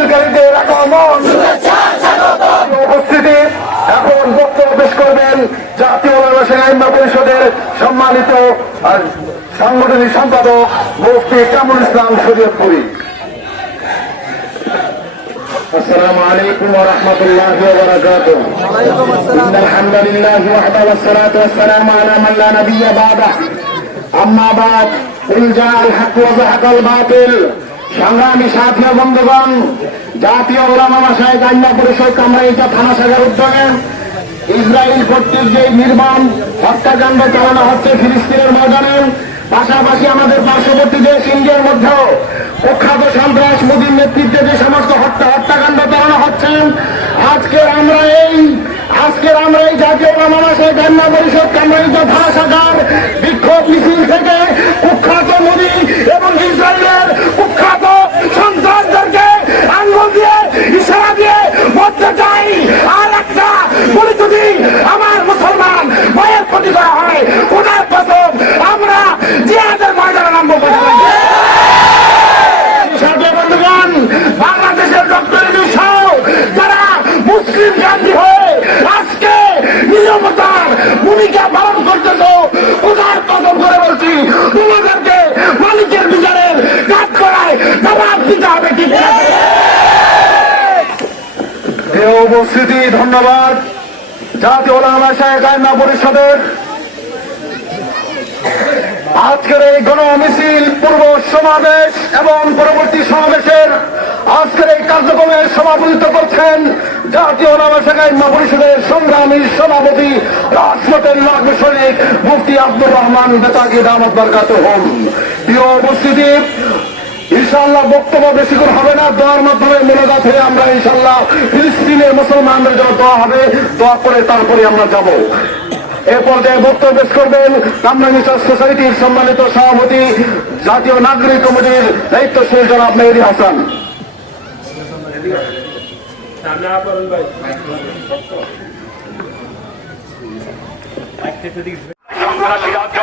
মিছিলকারীদের আগমন উপস্থিতি। এখন বক্তব্য পেশ করবেন জাতীয় আইন পরিষদের সম্মানিত সাংগঠনিক সম্পাদক মুফতি কামরুল ইসলাম শরীয়তপুরী। السلام عليكم ورحمة الله وبركاته. إن الحمد لله وحده والصلاة والسلام على من لا نبي بعده. أما بعد قل جاء الحق وزهق الباطل. সংগ্রামী সাথী বন্ধুগণ, জাতীয় উলামা মাশায়েখ আইন পরিষদ কামরাইচা থানা শাখার উদ্যোগে ইসরায়েল কর্তৃক যে নির্মম হত্যাকাণ্ড চালানো হচ্ছে ফিলিস্তিনের ময়দানে, পাশাপাশি আমাদের পার্শ্ববর্তী দেশ ইন্ডিয়ার মধ্যেও কুখ্যাত সন্ত্রাস মোদীর নেতৃত্বে যে সমস্ত হত্যাকাণ্ড চালানো হচ্ছে, আজকের আমরা এই জাতীয় উলামা মাশায়েখ আইন পরিষদ কামরাইচা থানা শাখার বিক্ষোভ মিছিল থেকে কুখ্যাত মোদী এবং ইসরায়েলের কুখ্যাত সন্ত্রাসদেরকে আঙ্গুল দিয়ে ইশারা দিয়ে বলতে চাই, আর একটা বলি যদি আমার মুসলমান ভাইয়ের ক্ষতি করা হয়, খোদার কসম আমরা জিহাদের ময়দানে নামবো। বন্ধুগণ, বাংলাদেশের ডক্টর ইউনূস যারা মুসলিম গান্ধী হয়ে আজকে নিরবতার ভূমিকা পালন করতেছ, খোদার কসম করে বলছি তোমাদেরকে মালিকের বিচারের কাজ করায় জবাব দিতে হবে। ঠিক আছে উপস্থিতি। ধন্যবাদ জাতীয় উলামা মাশায়েখ আইন পরিষদের আজকের এই গণমিছিল, পূর্ব সমাবেশ এবং পরবর্তী সমাবেশের আজকের এই কার্যক্রমের সভাপতিত্ব করছেন জাতীয় উলামা মাশায়েখ আইন পরিষদের সংগ্রামী সভাপতি রাজনৈতিক নাগরিক শরীফ মুফতি আব্দুর রহমান বেতাগী দামাত বরকাতুহুম। প্রিয় উপস্থিতি, ইনশাআল্লাহ বক্তব্য বেশিক্ষণ হবে না, দোয়ার মাধ্যমে মোনাজাত হয়ে আমরা ইনশাআল্লাহ ফিলিস্তিনের মুসলমানদের জন্য দোয়া হবে, দোয়া করে তারপরে আমরা যাব। এ পর্যায়ে বক্তব্য পেশ করবেন কামরাঙ্গী সোসাইটির সম্মানিত সভাপতি জাতীয় নাগরিক কমিটির দায়িত্বশীল জনাব মেহেদী হাসান। সন্ত্রাসী রাজ্য